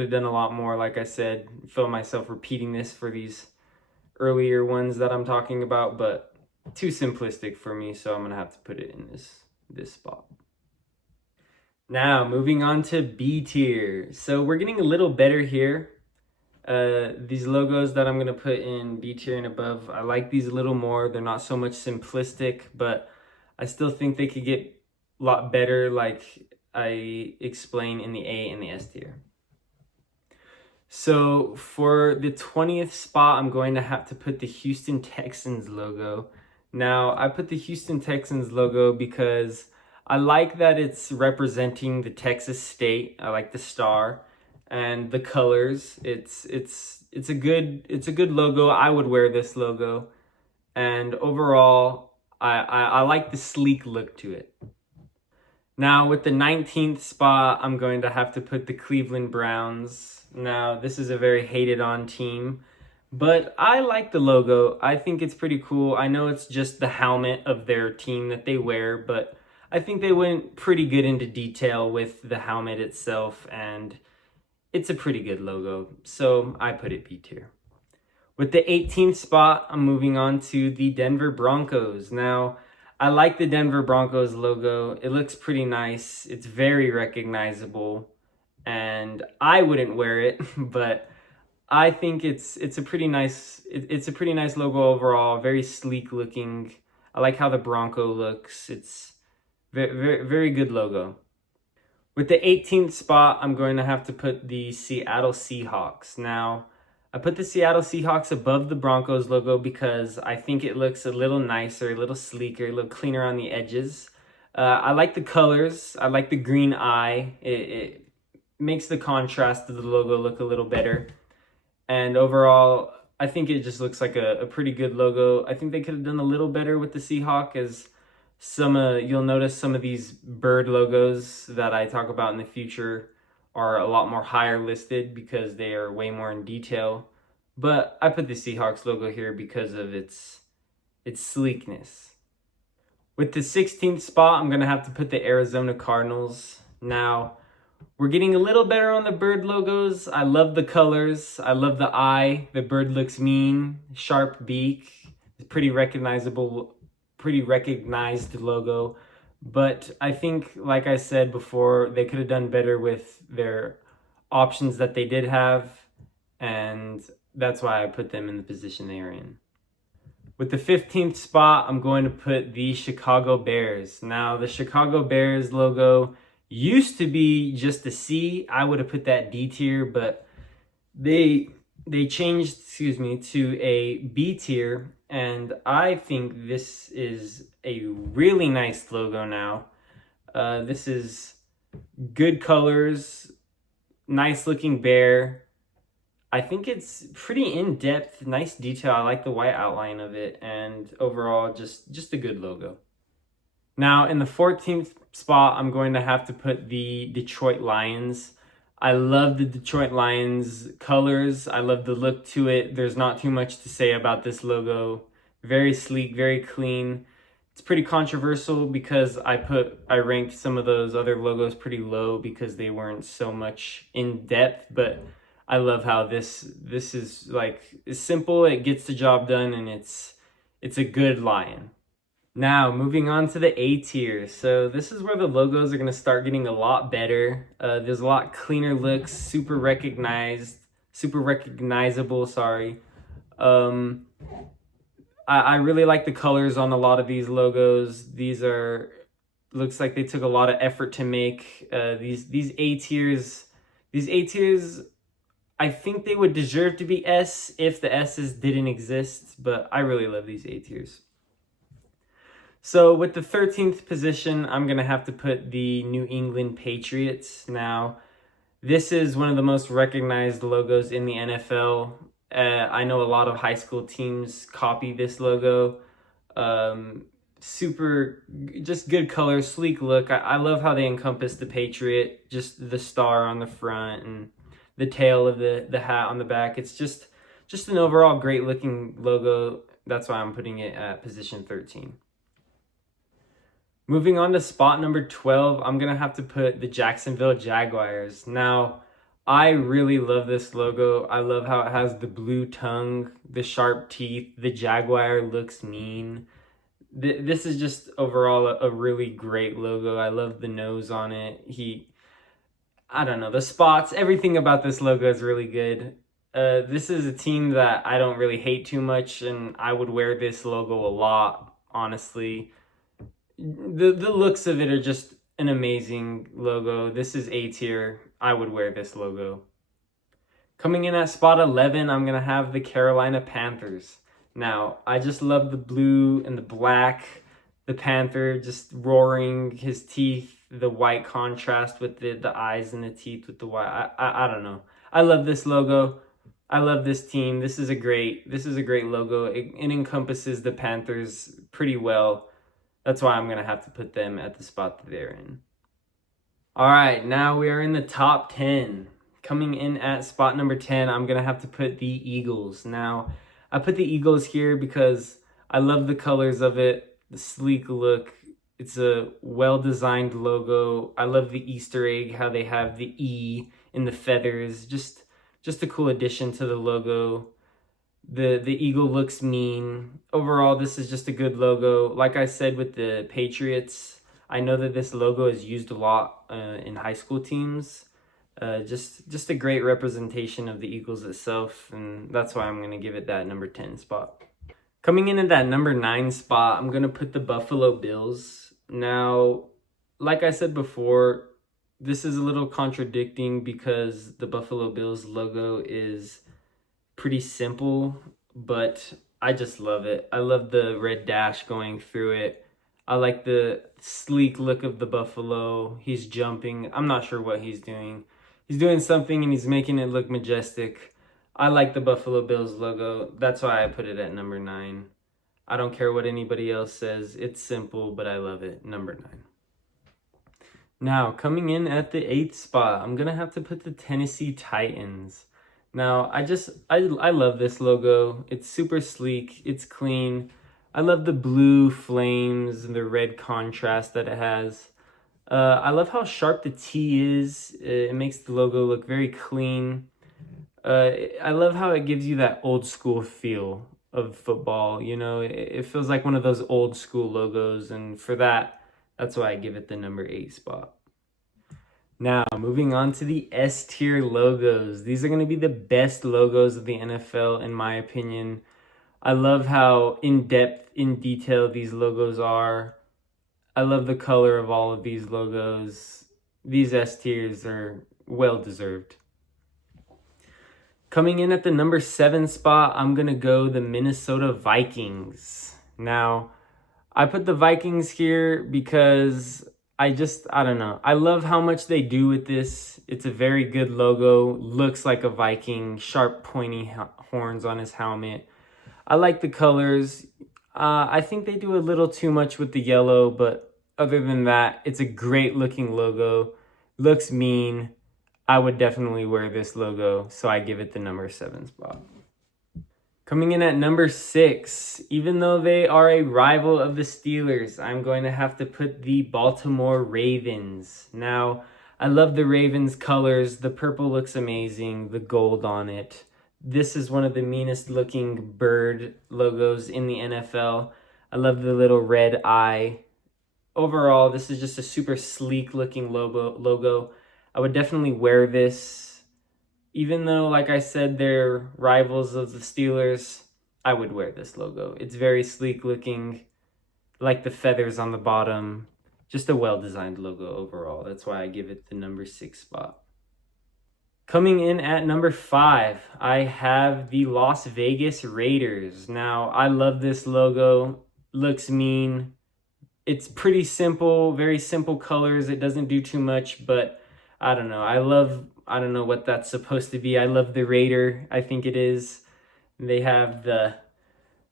I've done a lot more, like I said, feel myself repeating this for these earlier ones that I'm talking about, but too simplistic for me, so I'm gonna have to put it in this spot. Now, moving on to B tier. So we're getting a little better here. These logos that I'm gonna put in B tier and above, I like these a little more. They're not so much simplistic, but I still think they could get a lot better, like I explain in the A and the S tier. So for the 20th spot, I'm going to have to put the Houston Texans logo. Now, I put the Houston Texans logo because I like that it's representing the Texas state. I like the star and the colors. It's a good logo. I would wear this logo. And overall, I like the sleek look to it. Now, with the 19th spot, I'm going to have to put the Cleveland Browns. Now, this is a very hated on team, but I like the logo. I think it's pretty cool. I know it's just the helmet of their team that they wear, but I think they went pretty good into detail with the helmet itself, and it's a pretty good logo. So I put it B tier. With the 18th spot, I'm moving on to the Denver Broncos. Now, I like the Denver Broncos logo. It looks pretty nice. It's very recognizable, and I wouldn't wear it, but I think it's a pretty nice logo overall. Very sleek looking. I like how the Bronco looks. It's very good logo. With the 18th spot, I'm going to have to put the Seattle Seahawks. Now, I put the Seattle Seahawks above the Broncos logo because I think it looks a little nicer, a little sleeker, a little cleaner on the edges. I like the colors. I like the green eye. It makes the contrast of the logo look a little better. And overall, I think it just looks like a pretty good logo. I think they could have done a little better with the Seahawk, as you'll notice some of these bird logos that I talk about in the future are a lot more higher listed because they are way more in detail. But I put the Seahawks logo here because of its sleekness. With the 16th spot, I'm going to have to put the Arizona Cardinals. Now, we're getting a little better on the bird logos. I love the colors. I love the eye. The bird looks mean. Sharp beak. It's pretty recognizable, pretty recognized logo. But I think, like I said before, they could have done better with their options that they did have, and that's why I put them in the position they are in. With the 15th spot, I'm going to put the Chicago Bears. Now, the Chicago Bears logo used to be just a C. I would have put that D tier, but they changed, to a B tier, and I think this is a really nice logo now. This is good colors, nice looking bear. I think it's pretty in-depth, nice detail. I like the white outline of it, and overall, just a good logo. Now, in the 14th spot, I'm going to have to put the Detroit Lions. I love the Detroit Lions colors. I love the look to it. There's not too much to say about this logo. Very sleek, very clean. It's pretty controversial because I ranked some of those other logos pretty low because they weren't so much in depth, but I love how this is like simple, it gets the job done, and it's a good lion. Now, moving on to the A tier. So this is where the logos are going to start getting a lot better. There's a lot cleaner looks, super recognizable, sorry. I really like the colors on a lot of these logos. Looks like they took a lot of effort to make. These A tiers, I think they would deserve to be S if the S's didn't exist, but I really love these A tiers. So with the 13th position, I'm going to have to put the New England Patriots. Now, this is one of the most recognized logos in the NFL. I know a lot of high school teams copy this logo. Just good color, sleek look. I love how they encompass the Patriot, just the star on the front and the tail of the hat on the back. It's just an overall great looking logo. That's why I'm putting it at position 13. Moving on to spot number 12, I'm going to have to put the Jacksonville Jaguars. Now, I really love this logo. I love how it has the blue tongue, the sharp teeth, the jaguar looks mean. This is just overall a really great logo. I love the nose on it. I don't know, the spots, everything about this logo is really good. This is a team that I don't really hate too much, and I would wear this logo a lot, honestly. The looks of it are just an amazing logo. This is A tier. I would wear this logo. Coming in at spot 11, I'm going to have the Carolina Panthers. Now, I just love the blue and the black, the panther just roaring, his teeth, the white contrast with the eyes and the teeth with the white. I don't know. I love this logo. I love this team. This is a great logo. It encompasses the Panthers pretty well. That's why I'm going to have to put them at the spot that they're in. All right, now we are in the top 10. Coming in at spot number 10, I'm going to have to put the Eagles. Now, I put the Eagles here because I love the colors of it, the sleek look. It's a well-designed logo. I love the Easter egg, how they have the E in the feathers. Just a cool addition to the logo. The eagle looks mean. Overall, this is just a good logo. Like I said with the Patriots, I know that this logo is used a lot in high school teams. Just a great representation of the Eagles itself, and that's why I'm going to give it that number 10 spot. Coming in at that number 9 spot, I'm going to put the Buffalo Bills. Now, like I said before, this is a little contradicting because the Buffalo Bills logo is pretty simple, but I just love it. I love the red dash going through it. I like the sleek look of the buffalo. He's jumping. I'm not sure what he's doing. He's doing something and he's making it look majestic. I like the Buffalo Bills logo. That's why I put it at number 9. I don't care what anybody else says. It's simple, but I love it. Number 9. Now, coming in at the 8th spot, I'm going to have to put the Tennessee Titans. Now, I love this logo. It's super sleek. It's clean. I love the blue flames and the red contrast that it has. I love how sharp the T is. It makes the logo look very clean. I love how it gives you that old school feel of football. You know, it feels like one of those old school logos. And for that, that's why I give it the number 8 spot. Now, moving on to the S tier logos. These are going to be the best logos of the NFL, in my opinion. I love how in-depth, in detail these logos are. I love the color of all of these logos. These S tiers are well-deserved. Coming in at the number 7 spot, I'm going to go the Minnesota Vikings. Now, I put the Vikings here because I don't know. I love how much they do with this. It's a very good logo. Looks like a Viking. Sharp, pointy horns on his helmet. I like the colors. I think they do a little too much with the yellow, but other than that, it's a great looking logo. Looks mean. I would definitely wear this logo, so I give it the number 7 spot. Coming in at number 6, even though they are a rival of the Steelers, I'm going to have to put the Baltimore Ravens. Now, I love the Ravens colors. The purple looks amazing, the gold on it. This is one of the meanest looking bird logos in the NFL. I love the little red eye. Overall, this is just a super sleek looking logo. I would definitely wear this. Even though, like I said, they're rivals of the Steelers, I would wear this logo. It's very sleek looking, like the feathers on the bottom. Just a well-designed logo overall. That's why I give it the number 6 spot. Coming in at number 5, I have the Las Vegas Raiders. Now, I love this logo. Looks mean. It's pretty simple, very simple colors. It doesn't do too much, but I don't know. I don't know what that's supposed to be. I love the Raider. I think it is. They have the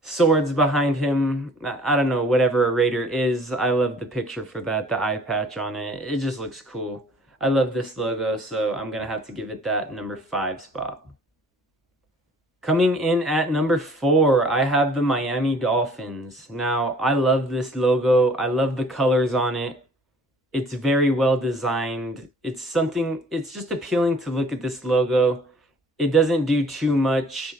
swords behind him. I don't know, whatever a Raider is. I love the picture for that, the eye patch on it. It just looks cool. I love this logo, so I'm going to have to give it that number 5 spot. Coming in at number 4, I have the Miami Dolphins. Now, I love this logo. I love the colors on it. It's very well designed. It's just appealing to look at this logo. It doesn't do too much.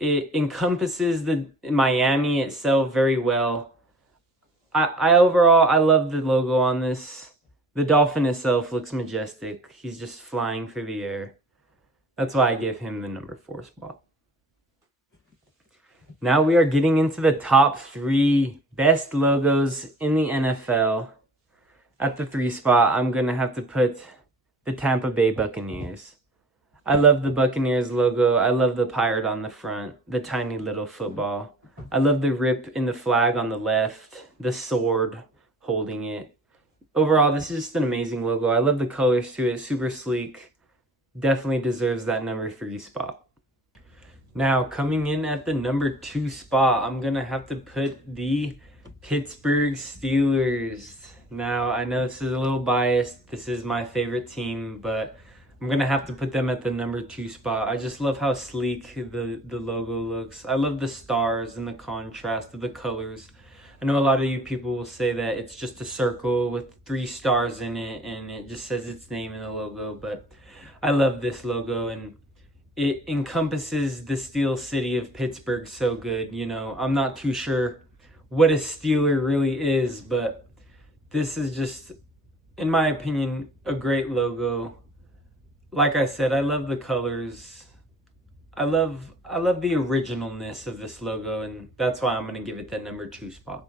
It encompasses the Miami itself very well. I overall, I love the logo on this. The dolphin itself looks majestic. He's just flying through the air. That's why I give him the number 4 spot. Now we are getting into the top 3 best logos in the NFL. At the 3 spot, I'm going to have to put the Tampa Bay Buccaneers. I love the Buccaneers logo. I love the pirate on the front, the tiny little football. I love the rip in the flag on the left, the sword holding it. Overall, this is just an amazing logo. I love the colors to it, super sleek. Definitely deserves that number 3 spot. Now, coming in at the number 2 spot, I'm going to have to put the Pittsburgh Steelers. Now, I know this is a little biased. This is my favorite team, but I'm going to have to put them at the number 2 spot. I just love how sleek the logo looks. I love the stars and the contrast of the colors. I know a lot of you people will say that it's just a circle with 3 stars in it and it just says its name in the logo, but I love this logo and it encompasses the Steel City of Pittsburgh so good. You know, I'm not too sure what a Steeler really is, but this is just, in my opinion, a great logo. Like I said, I love the colors. I love the originalness of this logo, and that's why I'm going to give it that number 2 spot.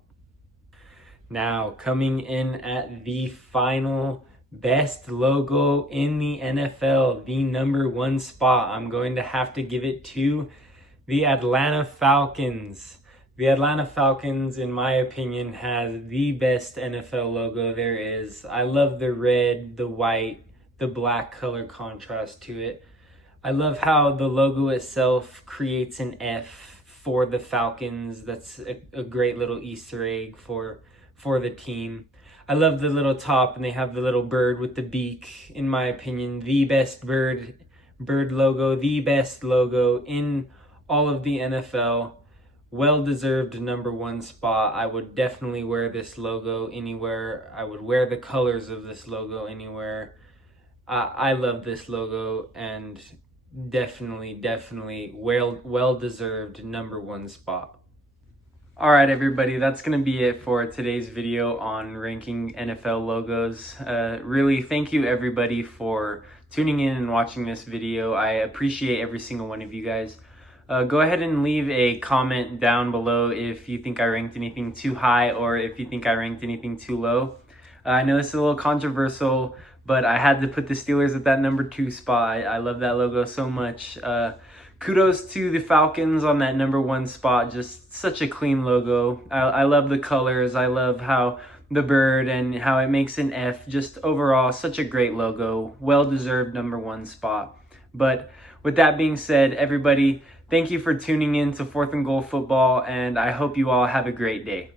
Now, coming in at the final best logo in the NFL, the number 1 spot, I'm going to have to give it to the Atlanta Falcons. The Atlanta Falcons, in my opinion, has the best NFL logo there is. I love the red, the white, the black color contrast to it. I love how the logo itself creates an F for the Falcons. That's a great little Easter egg for the team. I love the little top, and they have the little bird with the beak. In my opinion, the best bird logo, the best logo in all of the NFL. Well-deserved number 1 spot. I would definitely wear this logo anywhere. I would wear the colors of this logo anywhere. I love this logo, and definitely well-deserved number 1 spot. All right, everybody, that's going to be it for today's video on ranking NFL logos. Really, thank you, everybody, for tuning in and watching this video. I appreciate every single one of you guys. Go ahead and leave a comment down below if you think I ranked anything too high or if you think I ranked anything too low. I know this is a little controversial, but I had to put the Steelers at that number 2 spot. I love that logo so much. Kudos to the Falcons on that number 1 spot. Just such a clean logo. I love the colors. I love how the bird and how it makes an F. Just overall, such a great logo. Well-deserved number 1 spot. But with that being said, everybody, thank you for tuning in to 4th and Goal Football, and I hope you all have a great day.